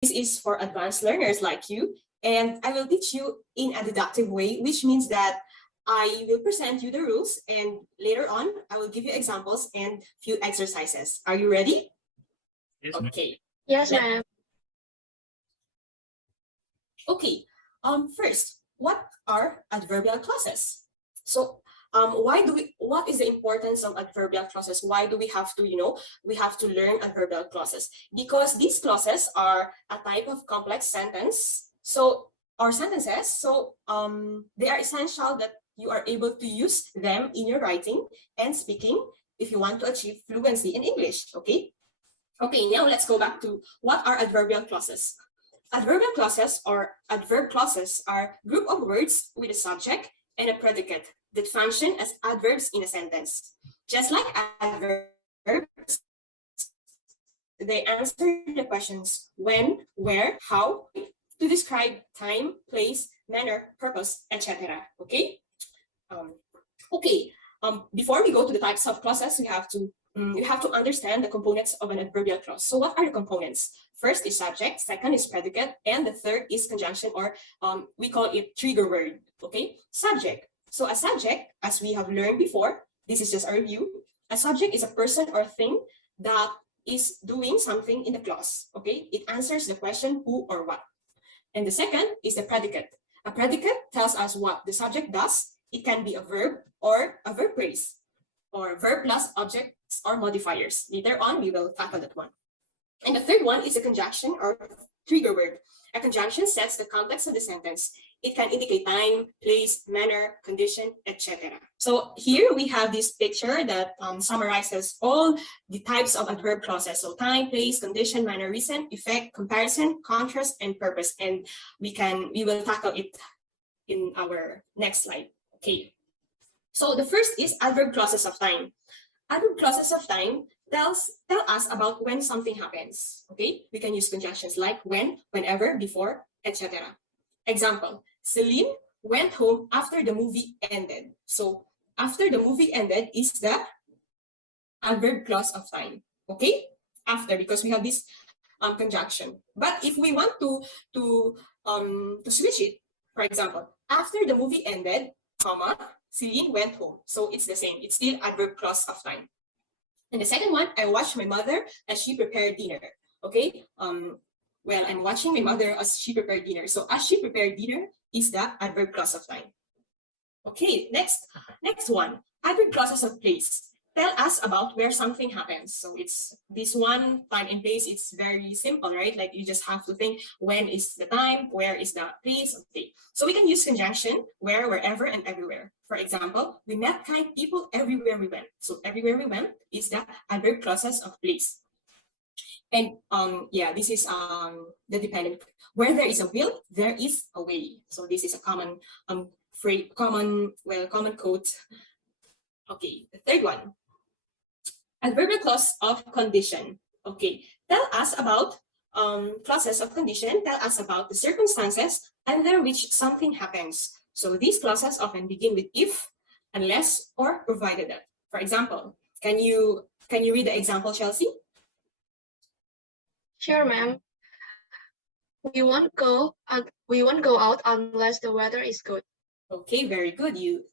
This is for advanced learners like you, and I will teach you in a deductive way, which means that I will present you the rules, and later on, I will give you examples and few exercises. Are you ready? Yes, okay. Yes, ma'am. Okay. First, what are adverbial clauses? So, what is the importance of adverbial clauses? Why do we have to, we have to learn adverbial clauses? Because these clauses are a type of complex sentence. Or sentences. So, they are essential that you are able to use them in your writing and speaking if you want to achieve fluency in English. Okay. Okay. Now let's go back to what are adverbial clauses. Adverbial clauses or adverb clauses are a group of words with a subject and a predicate that function as adverbs in a sentence. Just like adverbs, they answer the questions when, where, how, to describe time, place, manner, purpose, etc. Okay? Before we go to the types of clauses, you have to understand the components of an adverbial clause. So what are the components? First is subject, second is predicate, and the third is conjunction, or we call it trigger word. Okay, subject. So a subject, as we have learned before, this is just a review. A subject is a person or thing that is doing something in the clause. Okay, it answers the question who or what. And the second is the predicate. A predicate tells us what the subject does. It can be a verb or a verb phrase, or verb plus objects or modifiers. Later on, we will tackle that one. And the third one is a conjunction or trigger word. A conjunction sets the context of the sentence. It can indicate time, place, manner, condition, etc. So here we have this picture that summarizes all the types of adverb clauses. So time, place, condition, manner, reason, effect, comparison, contrast, and purpose. And we will tackle it in our next slide. Okay. So the first is adverb clauses of time. Adverb clauses of time tell us about when something happens. Okay, we can use conjunctions like when, whenever, before, etc. Example: Celine went home after the movie ended. So after the movie ended is the adverb clause of time. Okay, after, because we have this conjunction. But if we want to switch it, for example, after the movie ended, comma, Celine went home. So it's the same. It's still adverb clause of time. And the second one, I watched my mother as she prepared dinner. Okay. Well, I'm watching my mother as she prepared dinner. So as she prepared dinner is the adverb clause of time. Okay. Next one, adverb clauses of place. Tell us about where something happens. So it's this one, time and place. It's very simple, right? Like you just have to think when is the time, where is the place. Okay. So we can use conjunction where, wherever, and everywhere. For example, we met kind people everywhere we went. So everywhere we went is the adverb clauses of place. And this is the dependent. Where there is a will, there is a way. So this is a common phrase, common quote. Okay, the third one. Adverbial clause of condition. Okay, tell us about clauses of condition. Tell us about the circumstances under which something happens. So these clauses often begin with if, unless, or provided that. For example, can you read the example, Chelsea? Sure, ma'am. We won't go out unless the weather is good. Okay, very good. You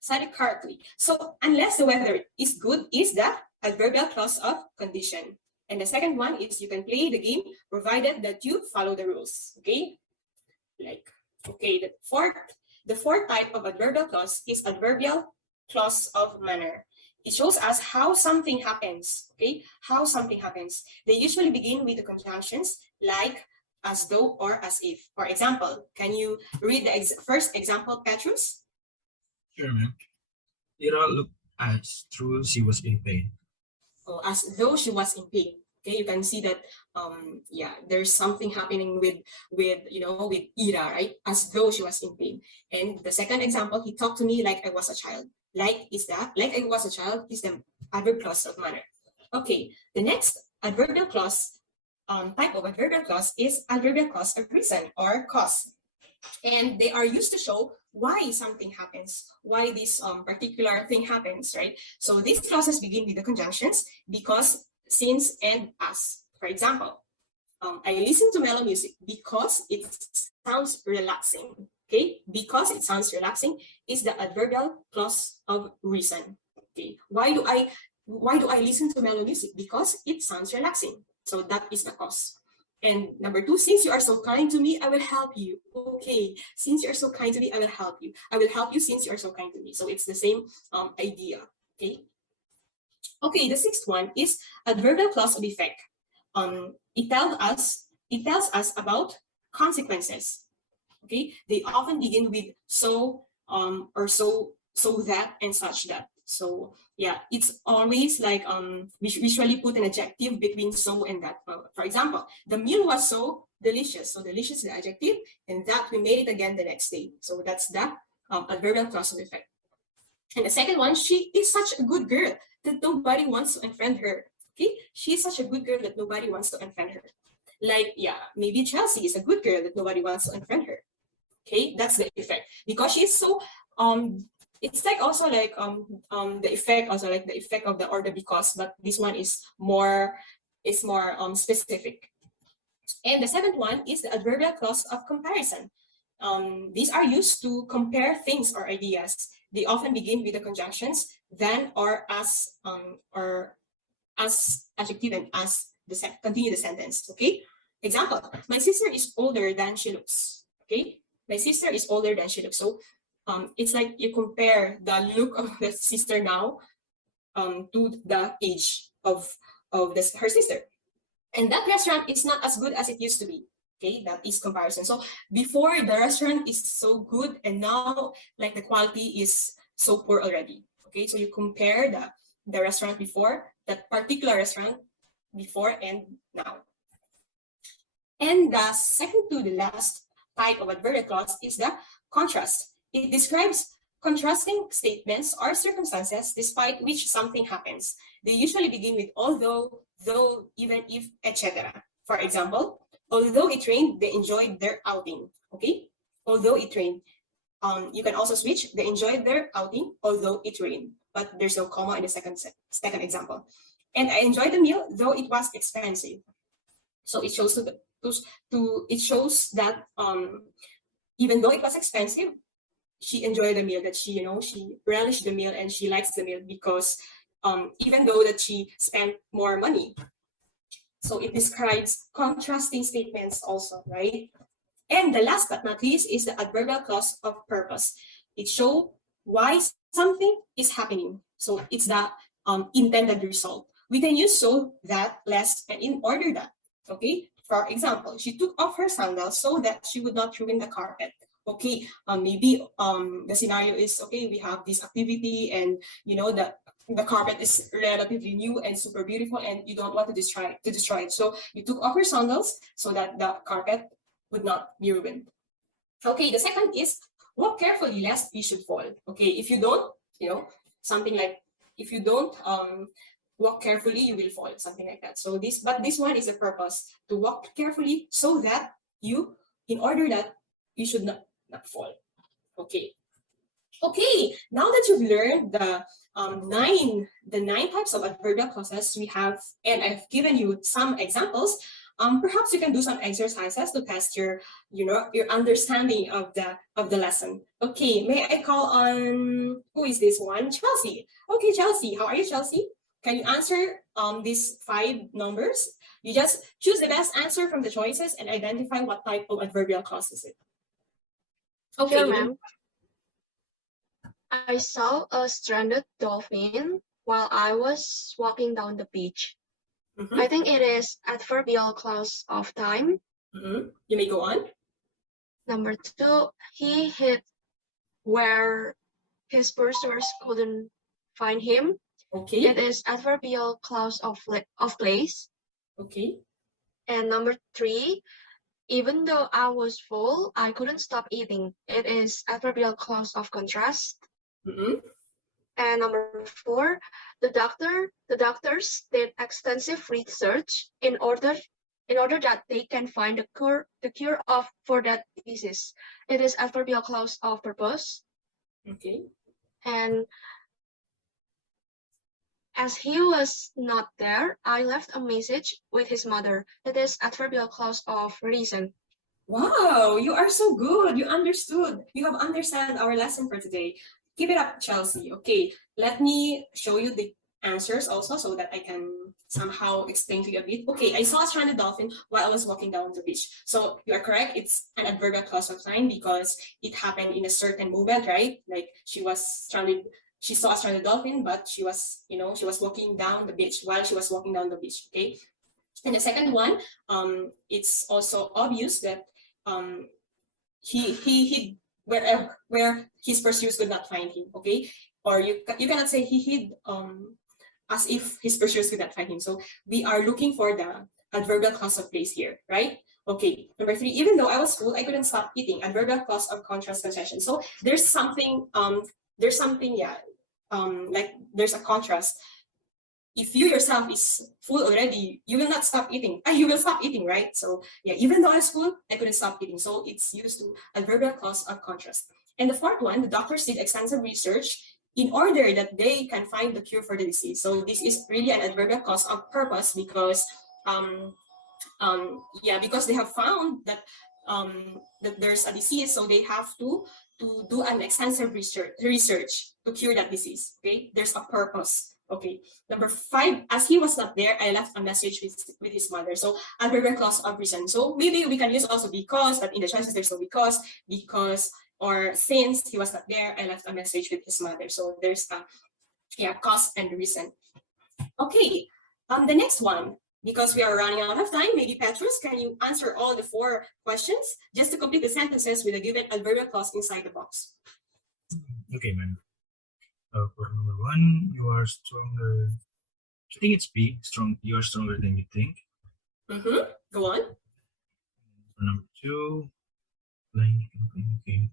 said it correctly. So unless the weather is good is the adverbial clause of condition. And the second one is you can play the game provided that you follow the rules. Okay, the fourth type of adverbial clause is adverbial clause of manner. It shows us how something happens. Okay, how something happens. They usually begin with the conjunctions like as though or as if. For example, can you read the first example, Petrus? Sure, ma'am. Ira looked as though she was in pain. Oh, as though she was in pain. Okay, you can see that there's something happening with Ira, right? As though she was in pain. And the second example, he talked to me like I was a child. Like I was a child is the adverb clause of manner. Okay, the next adverbial clause type of adverbial clause is adverbial clause of reason or cause. And they are used to show why something happens, why this particular thing happens, right? So these clauses begin with the conjunctions because, since, and as. For example, I listen to mellow music because it sounds relaxing. Okay, because it sounds relaxing is the adverbial clause of reason. Okay, why do I listen to mellow music? Because it sounds relaxing. So that is the cause. And number 2, since you are so kind to me, I will help you. Okay, since you are so kind to me, I will help you. I will help you since you are so kind to me. So it's the same idea. Okay. Okay, the 6th one is adverbial clause of effect. It tells us about consequences. Okay, they often begin with so or so that and such that. So yeah, it's always like we usually put an adjective between so and that. For example, the meal was so delicious. So delicious is the adjective, and that we made it again the next day. So that's the adverbial clause of effect. And the second one, she is such a good girl that nobody wants to unfriend her. Okay, she is such a good girl that nobody wants to unfriend her. Like, yeah, maybe Chelsea is a good girl that nobody wants to unfriend her. Okay, that's the effect, because she's so it's like also like the effect, also like the effect of the or the because, but this one is more specific. And the 7th one is the adverbial clause of comparison. These are used to compare things or ideas. They often begin with the conjunctions than or as adjective and as continue the sentence. Okay, example, my sister is older than she looks. Okay, my sister is older than she looks. So it's like you compare the look of the sister now to the age of her sister. And that restaurant is not as good as it used to be. Okay, that is comparison. So before, the restaurant is so good, and now like the quality is so poor already. Okay, so you compare the restaurant before, that particular restaurant before and now. And the second to the last type of adverbial clause is the contrast. It describes contrasting statements or circumstances despite which something happens. They usually begin with although, though, even if, etc. For example, although it rained, they enjoyed their outing. Okay, although it rained. You can also switch. They enjoyed their outing, although it rained. But there's no comma in the second example. And I enjoyed the meal, though it was expensive. So it shows it shows that even though it was expensive, she enjoyed the meal, that she relished the meal and she likes the meal because even though that she spent more money. So it describes contrasting statements also, right? And the last but not least is the adverbial clause of purpose. It shows why something is happening. So it's the intended result. We can use so, that, lest, and in order that. Okay, for example, she took off her sandals so that she would not ruin the carpet. Okay, maybe the scenario is, okay, we have this activity and the carpet is relatively new and super beautiful and you don't want to destroy it. So you took off your sandals so that the carpet would not be ruined. Okay, the second is walk carefully lest you should fall. Okay, if you don't, something like if you don't walk carefully, you will fall, something like that. So this one is a purpose, to walk carefully so that in order that you should not fall. Okay. Okay, now that you've learned the 9 types of adverbial clauses we have, and I've given you some examples, perhaps you can do some exercises to test your understanding of the lesson. Okay, may I call on, who is this one? Chelsea. Okay, Chelsea, how are you, Chelsea? Can you answer these 5 numbers? You just choose the best answer from the choices and identify what type of adverbial clause is it. Okay, Sure, ma'am. I saw a stranded dolphin while I was walking down the beach. I think it is adverbial clause of time. You may go on. Number 2, he hid where his pursuers couldn't find him. Okay. It is adverbial clause of place. Okay. And number 3, even though I was full, I couldn't stop eating. It is adverbial clause of contrast. And number 4, the doctors did extensive research in order that they can find the cure for that disease. It is adverbial clause of purpose. Okay. And As he was not there, I left a message with his mother. It is adverbial clause of reason. Wow, you are so good. You understood. You have understand our lesson for today. Keep it up, Chelsea. Okay, let me show you the answers also so that I can somehow explain to you a bit. Okay, I saw a stranded dolphin while I was walking down the beach. So you are correct. It's an adverbial clause of line because it happened in a certain moment, right? Like she was stranded. She saw a stranded dolphin, but she was, she was walking down the beach while she was walking down the beach. Okay. And the second one, it's also obvious that he hid where his pursuers could not find him. Okay, or you cannot say he hid as if his pursuers could not find him. So we are looking for the adverbial clause of place here, right? Okay, number 3, even though I was full, I couldn't stop eating. Adverbial clause of contrast concession. So there's something, yeah, like there's a contrast. If you yourself is full already, you will not stop eating. You will stop eating, right? So yeah, even though I was full, I couldn't stop eating. So it's used to adverbial clause of contrast. And the fourth one, the doctors did extensive research in order that they can find the cure for the disease. So this is really an adverbial clause of purpose because because they have found that that there's a disease, so they have to do an extensive research to cure that disease. Okay, there's a purpose. Okay, number 5, as he was not there, I left a message with his mother. So adverbial clause of reason. So maybe we can use also because, but in the choices there's no because, or since he was not there, I left a message with his mother. So there's a cause and reason. Okay, the next one, because we are running out of time, maybe Petrus, can you answer all the 4 questions just to complete the sentences with a given adverbial clause inside the box? Okay, ma'am. For number 1, you are stronger. I think it's B. You are stronger than you think. Go on. For number 2, okay.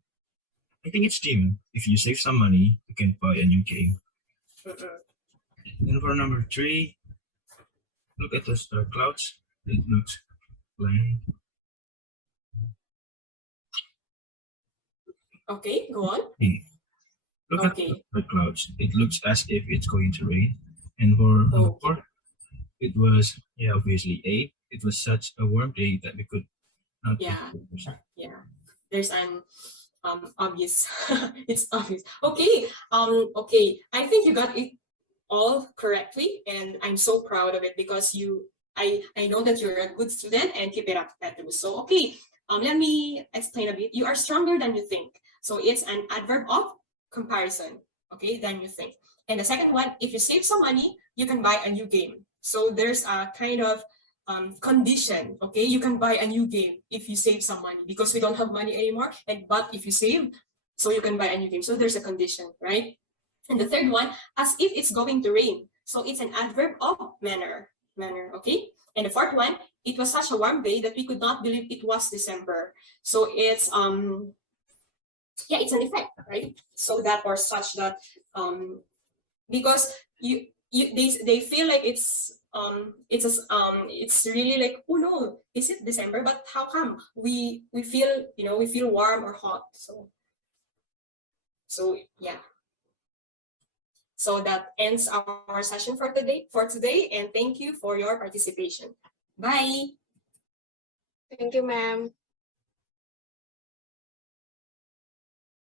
I think it's Jim. If you save some money, you can buy a new game. And for number 3, look at the star clouds. It looks blank. Okay, go on. Look at the clouds. It looks as if it's going to rain. And for number 4, it was, obviously A. It was such a warm day that we could not. Yeah. There's an obvious. It's obvious. Okay. Okay. I think you got it all correctly, and I'm so proud of it because I know that you're a good student and keep it up, Petrus. So okay. Let me explain a bit. You are stronger than you think. So it's an adverb of comparison, okay, than you think. And the second one, if you save some money, you can buy a new game. So there's a kind of condition, okay? You can buy a new game if you save some money because we don't have money anymore. But if you save, so you can buy a new game. So there's a condition, right? And the third one, as if it's going to rain. So it's an adverb of manner, okay? And the fourth one, it was such a warm day that we could not believe it was December. So it's it's an effect, right? So that or such that because they feel like it's really like, oh no, is it December? But how come we feel we feel warm or hot? So yeah. So that ends our session for today, and thank you for your participation. Bye. Thank you, ma'am.